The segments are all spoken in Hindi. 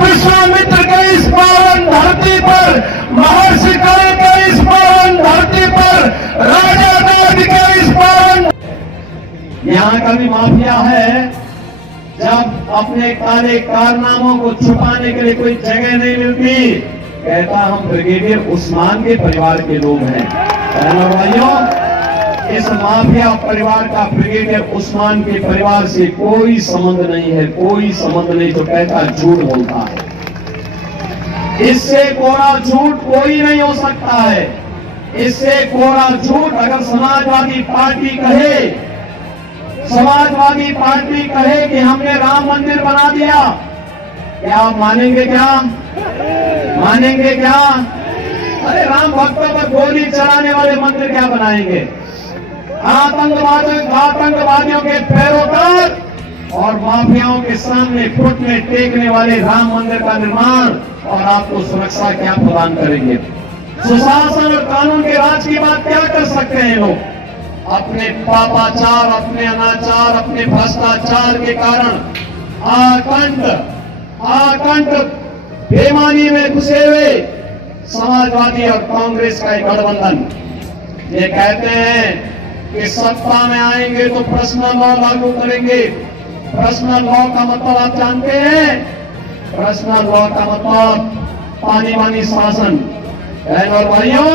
विश्वामित्र के इस पावन धरती पर, महर्षि कर्ण के इस पावन धरती पर, राजा दाऊद के इस पावन, यहाँ का भी माफिया है। जब अपने काले कारनामों को छुपाने के लिए कोई जगह नहीं मिलती, कहता हम ब्रिगेडियर उस्मान के परिवार के लोग हैं। भाइयों, इस माफिया परिवार का ब्रिगेडियर उस्मान के परिवार से कोई संबंध नहीं है, कोई संबंध नहीं। तो कहता झूठ बोलता है। इससे कोरा झूठ कोई नहीं हो सकता है। इससे कोरा झूठ अगर समाजवादी पार्टी कहे, समाजवादी पार्टी कहे कि हमने राम मंदिर बना दिया, क्या आप मानेंगे? क्या मानेंगे? क्या? अरे राम भक्तों पर गोली चलाने वाले मंदिर क्या बनाएंगे? आतंकवादियों के पैरोकार और माफियाओं के सामने घुटने टेकने वाले राम मंदिर का निर्माण, और आपको सुरक्षा क्या प्रदान करेंगे? सुशासन और कानून के राज की बात क्या कर सकते हैं लोग? अपने पापाचार, अपने अनाचार, अपने भ्रष्टाचार के कारण आकंठ बेईमानी में घुसे हुए समाजवादी और कांग्रेस का एक गठबंधन, ये कहते हैं कि सत्ता में आएंगे तो पर्सनल लॉ लागू करेंगे। पर्सनल लॉ का मतलब आप जानते हैं? पर्सनल लॉ का मतलब पानी वानी शासन। बहनों और भाइयों,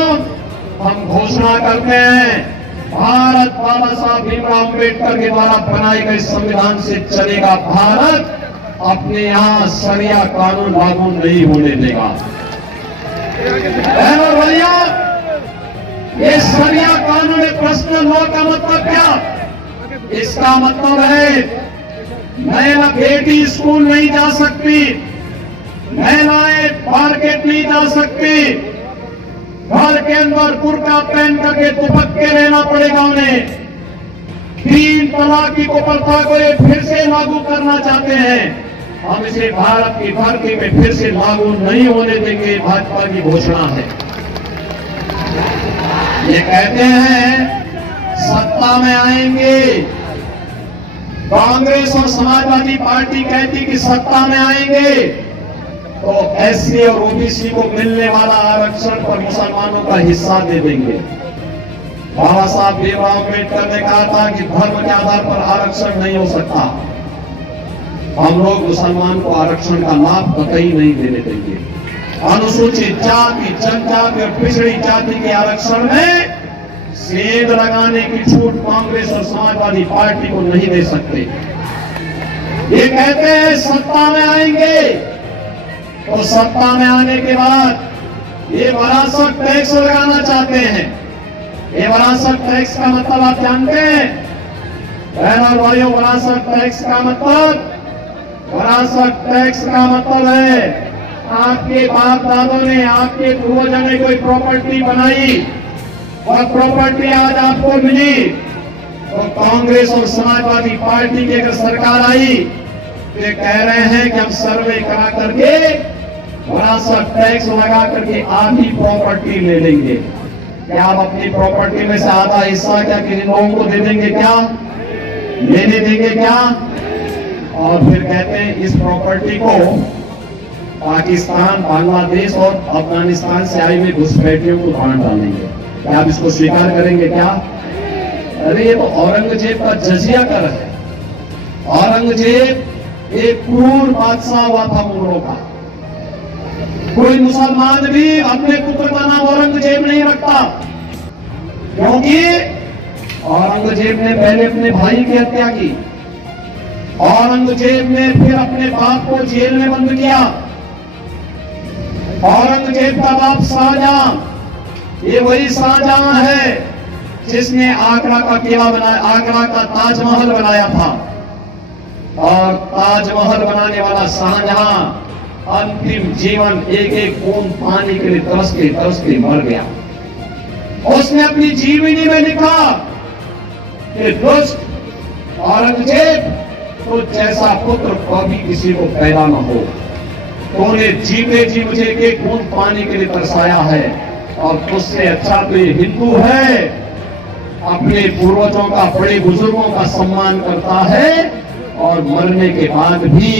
हम घोषणा करते हैं, भारत बाबा साहब भीमराव अम्बेडकर के द्वारा बनाए गए संविधान से चलेगा भारत। अपने यहां शरिया कानून लागू नहीं होने देगा। बहनों और भाइयों, ये शरिया कानून पर्सनल लॉ का मतलब क्या? इसका मतलब है महिला बेटी स्कूल नहीं जा सकती, महिलाएं मार्केट नहीं जा सकती, घर के अंदर बुर्का पहन करके दुपट्टे लेना पड़ेगा उन्हें। 3 तलाक की कुप्रथा को ये फिर से लागू करना चाहते हैं। हम इसे भारत की धरती में फिर से लागू नहीं होने देंगे, भाजपा की घोषणा है। ये कहते हैं सत्ता में आएंगे, कांग्रेस और समाजवादी पार्टी कहती कि सत्ता में आएंगे तो एससी और ओबीसी को मिलने वाला आरक्षण पर मुसलमानों का हिस्सा दे देंगे। बाबा साहब भीमराव अम्बेडकर ने कहा था कि धर्म के आधार पर आरक्षण नहीं हो सकता। हम लोग मुसलमान को आरक्षण का लाभ कतई नहीं देने देंगे। अनुसूचित जाति, जनजाति और पिछड़ी जाति के आरक्षण में सेंध लगाने की छूट कांग्रेस और समाजवादी पार्टी को नहीं दे सकते। ये कहते हैं सत्ता में आएंगे, तो सत्ता में आने के बाद ये विरासत टैक्स लगाना चाहते हैं। ये विरासत टैक्स का मतलब आप जानते हैं? बहनों और भाइयों, विरासत टैक्स का मतलब, विरासत टैक्स का मतलब है आपके बाप दादों ने, आपके पूर्वजों ने कोई प्रॉपर्टी बनाई और प्रॉपर्टी आज आपको मिली, तो कांग्रेस और समाजवादी पार्टी की अगर सरकार आई तो कह रहे हैं कि हम सर्वे करा करके विरासत टैक्स लगा करके आधी प्रॉपर्टी ले लेंगे। क्या आप अपनी प्रॉपर्टी में से आधा हिस्सा क्या किसी लोगों को दे देंगे? क्या लेने देंगे? क्या? और फिर कहते हैं इस प्रॉपर्टी को पाकिस्तान, बांग्लादेश और अफगानिस्तान से आई हुई घुसपैठियों को बांट डालेंगे। क्या आप इसको स्वीकार करेंगे? क्या? अरे ये तो औरंगजेब का जजिया कर है। औरंगजेब एक क्रूर बादशाह हुआ था मुगलों का। कोई मुसलमान भी अपने पुत्र का नाम औरंगजेब नहीं रखता, क्योंकि औरंगजेब ने पहले अपने भाई की हत्या की। औरंगजेब ने फिर अपने बाप को जेल में बंद किया। औरंगजेब का बाप शाहजहां, ये वही शाहजहां है जिसने आगरा का किला बनाया, आगरा का ताजमहल बनाया था। और ताजमहल बनाने वाला शाहजहां अंतिम जीवन एक एक बूंद पानी के लिए तरसते मर गया। उसने अपनी जीवनी में लिखा कि दुष्ट औरंगजेब तो जैसा पुत्र कभी किसी को पैदा न हो, तो उन्हें जीते जी मुझे एक एक बूंद पानी के लिए तरसाया है। और उससे अच्छा तो ये हिंदू है, अपने पूर्वजों का, बड़े बुजुर्गों का सम्मान करता है और और मरने के बाद भी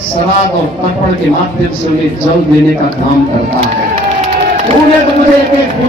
श्राद्ध और तर्पण के माध्यम से उन्हें जल देने का काम करता है। उन्हें तो मुझे एक